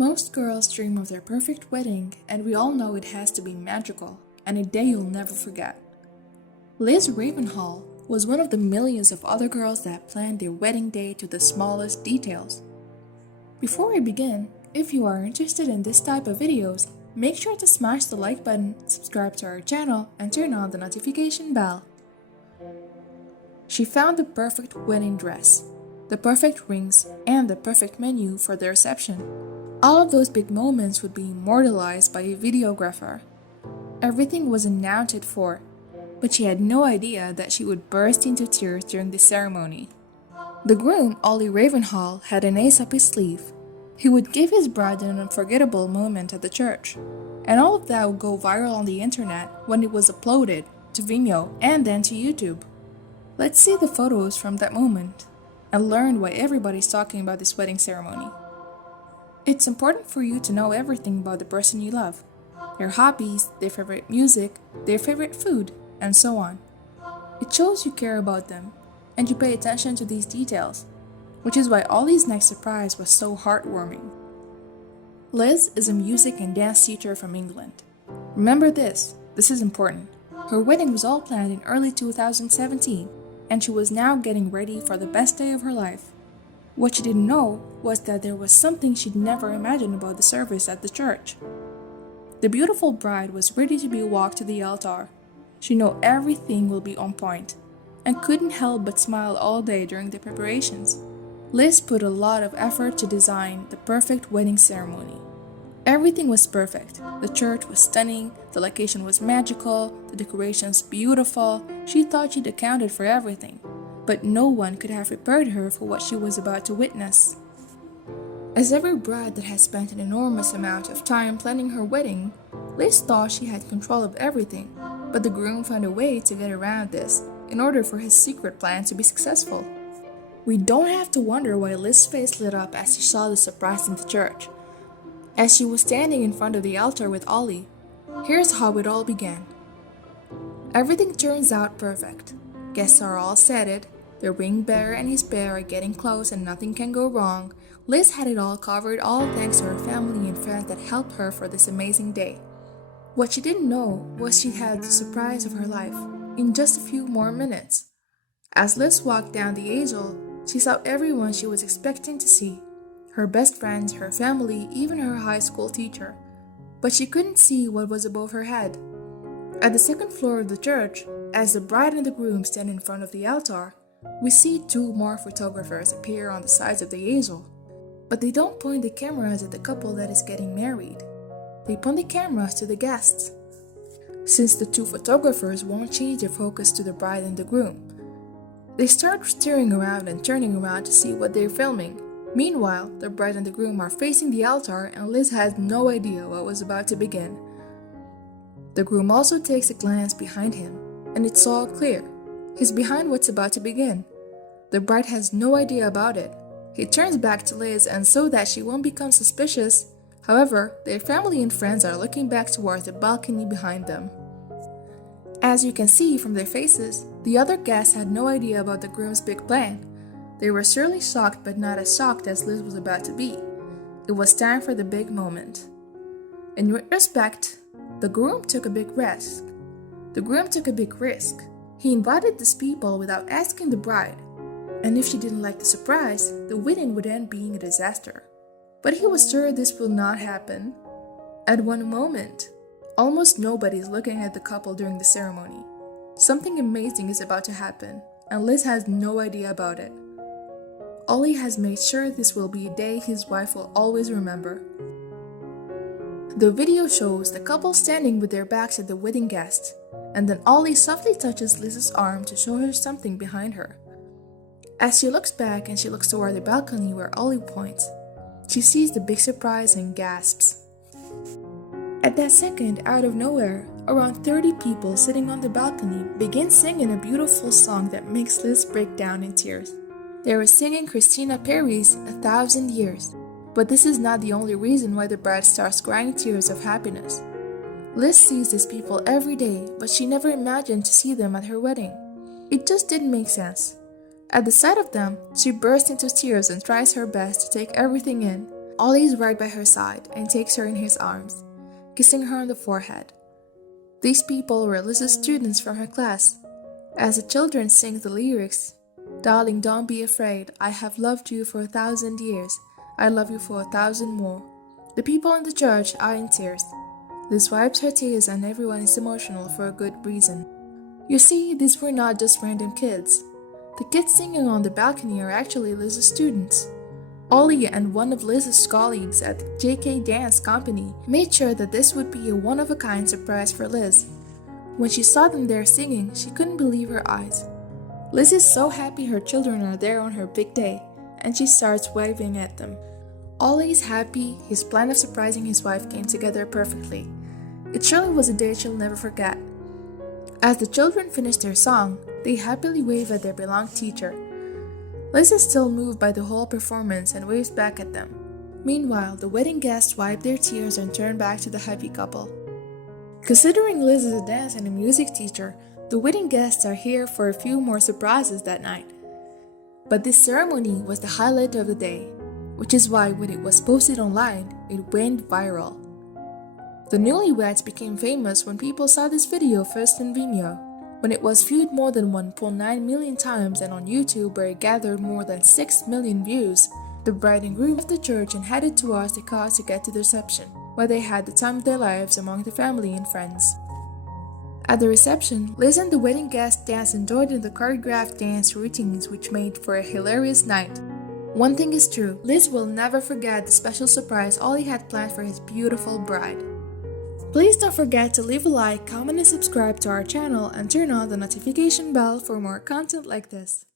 Most girls dream of their perfect wedding, and we all know it has to be magical and a day you'll never forget. Liz Ravenhall was one of the millions of other girls that planned their wedding day to the smallest details. Before we begin, if you are interested in this type of videos, make sure to smash the like button, subscribe to our channel, and turn on the notification bell. She found the perfect wedding dress, the perfect rings, and the perfect menu for the reception. All of those big moments would be immortalized by a videographer. Everything was accounted for, but she had no idea that she would burst into tears during the ceremony. The groom, Ollie Ravenhall, had an ace up his sleeve. He would give his bride an unforgettable moment at the church, and all of that would go viral on the internet when it was uploaded to Vimeo and then to YouTube. Let's see the photos from that moment and learn why everybody's talking about this wedding ceremony. It's important for you to know everything about the person you love, their hobbies, their favorite music, their favorite food, and so on. It shows you care about them, and you pay attention to these details, which is why Ollie's next surprise was so heartwarming. Liz is a music and dance teacher from England. Remember this is important. Her wedding was all planned in early 2017, and she was now getting ready for the best day of her life. What she didn't know was that there was something she'd never imagined about the service at the church. The beautiful bride was ready to be walked to the altar. She knew everything will be on point, and couldn't help but smile all day during the preparations. Liz put a lot of effort to design the perfect wedding ceremony. Everything was perfect. The church was stunning, the location was magical, the decorations beautiful. She thought she'd accounted for everything, but no one could have prepared her for what she was about to witness. As every bride that has spent an enormous amount of time planning her wedding, Liz thought she had control of everything, but the groom found a way to get around this in order for his secret plan to be successful. We don't have to wonder why Liz's face lit up as she saw the surprise in the church. As she was standing in front of the altar with Ollie, here's how it all began. Everything turns out perfect. Guests are all seated, the ring bearer and his bear are getting close and nothing can go wrong. Liz had it all covered, all thanks to her family and friends that helped her for this amazing day. What she didn't know was she had the surprise of her life in just a few more minutes. As Liz walked down the aisle, she saw everyone she was expecting to see. Her best friends, her family, even her high school teacher. But she couldn't see what was above her head. At the second floor of the church, as the bride and the groom stand in front of the altar, we see two more photographers appear on the sides of the aisle. But they don't point the cameras at the couple that is getting married. They point the cameras to the guests. Since the two photographers won't change their focus to the bride and the groom, they start staring around and turning around to see what they're filming. Meanwhile, the bride and the groom are facing the altar and Liz has no idea what was about to begin. The groom also takes a glance behind him, and it's all clear. He's behind what's about to begin. The bride has no idea about it. He turns back to Liz, and so that she won't become suspicious, however, their family and friends are looking back towards the balcony behind them. As you can see from their faces, the other guests had no idea about the groom's big plan. They were surely shocked, but not as shocked as Liz was about to be. It was time for the big moment. In retrospect, the groom took a big risk. He invited these people without asking the bride, and if she didn't like the surprise, the wedding would end being a disaster. But he was sure this will not happen. At one moment, almost nobody is looking at the couple during the ceremony. Something amazing is about to happen, and Liz has no idea about it. Ollie has made sure this will be a day his wife will always remember. The video shows the couple standing with their backs at the wedding guests, and then Ollie softly touches Liz's arm to show her something behind her. As she looks back and she looks toward the balcony where Ollie points, she sees the big surprise and gasps. At that second, out of nowhere, around 30 people sitting on the balcony begin singing a beautiful song that makes Liz break down in tears. They were singing Christina Perri's 1,000 Years, but this is not the only reason why the bride starts crying tears of happiness. Liz sees these people every day, but she never imagined to see them at her wedding. It just didn't make sense. At the sight of them, she bursts into tears and tries her best to take everything in. Ollie is right by her side and takes her in his arms, kissing her on the forehead. These people were Liz's students from her class. As the children sing the lyrics, "Darling, don't be afraid, I have loved you for 1,000 years, I love you for 1,000 more." The people in the church are in tears. Liz wipes her tears and everyone is emotional for a good reason. You see, these were not just random kids. The kids singing on the balcony are actually Liz's students. Ollie and one of Liz's colleagues at the JK Dance Company made sure that this would be a one-of-a-kind surprise for Liz. When she saw them there singing, she couldn't believe her eyes. Liz is so happy her children are there on her big day, and she starts waving at them. Ollie is happy. His plan of surprising his wife came together perfectly. It surely was a day she'll never forget. As the children finish their song, they happily wave at their beloved teacher. Liz is still moved by the whole performance and waves back at them. Meanwhile, the wedding guests wipe their tears and turn back to the happy couple. Considering Liz is a dance and a music teacher, the wedding guests are here for a few more surprises that night. But this ceremony was the highlight of the day, which is why when it was posted online, it went viral. The newlyweds became famous when people saw this video first in Vimeo, when it was viewed more than 1.9 million times, and on YouTube where it gathered more than 6 million views. The bride and groom left the church and headed towards the car to get to the reception, where they had the time of their lives among the family and friends. At the reception, Liz and the wedding guests danced and joined in the choreographed dance routines, which made for a hilarious night. One thing is true, Liz will never forget the special surprise Ollie had planned for his beautiful bride. Please don't forget to leave a like, comment and subscribe to our channel and turn on the notification bell for more content like this.